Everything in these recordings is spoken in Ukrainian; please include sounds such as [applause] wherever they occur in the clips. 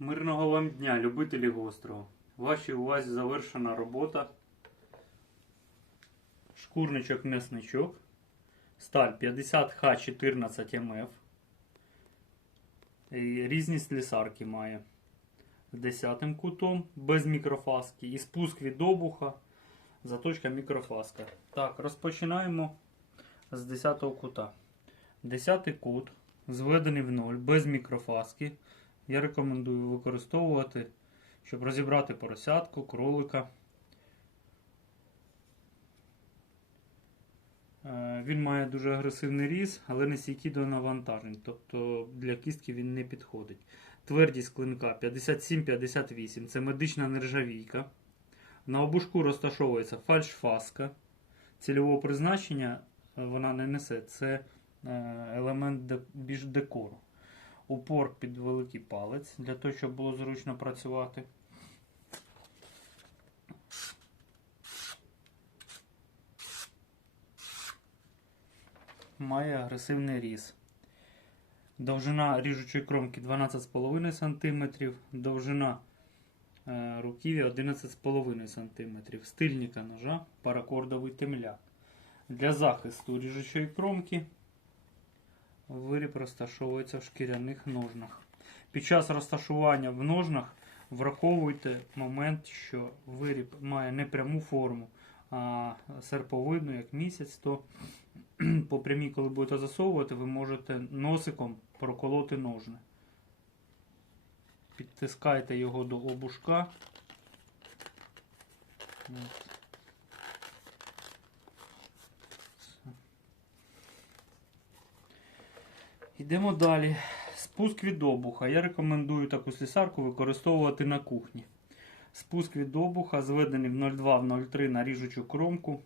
Мирного вам дня, любителі гострого. Вашій увазі завершена робота. Шкурничок м'ясничок. Сталь 50Х14 МФ. І Різні слісарки має. 10 кутом, без мікрофаски. І спуск від обуха. Заточка мікрофаска. Так, розпочинаємо з 10 кута. 10 кут зведений в ноль, без мікрофаски. Я рекомендую використовувати, щоб розібрати поросятку, кролика. Е, Він має дуже агресивний різ, але не стійкий до навантажень. Тобто для кістки він не підходить. Твердість клинка 57-58 це медична нержавійка. На обушку розташовується фальшфаска. Цільового призначення е, вона не несе. Це е, елемент більш декору. Упор під великий палець для того, щоб було зручно працювати. Має агресивний різ. Довжина ріжучої кромки 12,5 см, довжина е, руків'я 11,5 см. Стильника ножа паракордовий темляк. Для захисту ріжучої кромки виріб розташовується в шкіряних ножнах. Під час розташування в ножнах враховуйте момент, що виріб має не пряму форму, а серповидну, як місяць, то [clears throat] по прямій, коли будете засовувати, ви можете носиком проколоти ножни. Підтискайте його до обушка. От. Йдемо далі. Спуск від обуха. Я рекомендую таку слісарку використовувати на кухні. Спуск від обуха зведений в 0,2-0,3 на ріжучу кромку.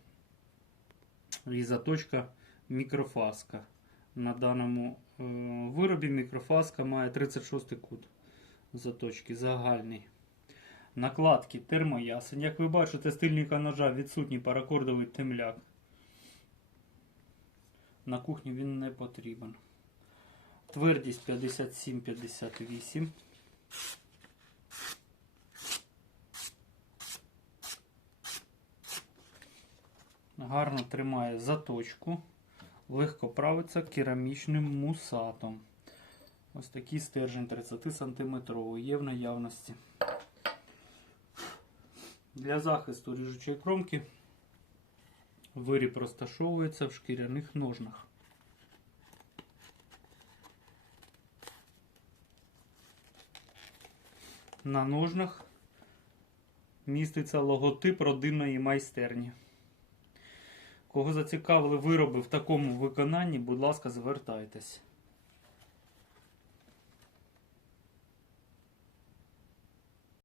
І заточка мікрофаска. На даному е, виробі мікрофаска має 36 кут заточки загальний. Накладки термоясень. Як ви бачите, стильника ножа відсутній паракордовий темляк. На кухні він не потрібен. Твердість 57-58. Гарно тримає заточку. Легко правиться керамічним мусатом. Ось такий стержень 30 см є в наявності. Для захисту ріжучої кромки виріб розташовується в шкіряних ножнах. На ножнах міститься логотип родинної майстерні. Кого зацікавили вироби в такому виконанні, будь ласка, звертайтесь.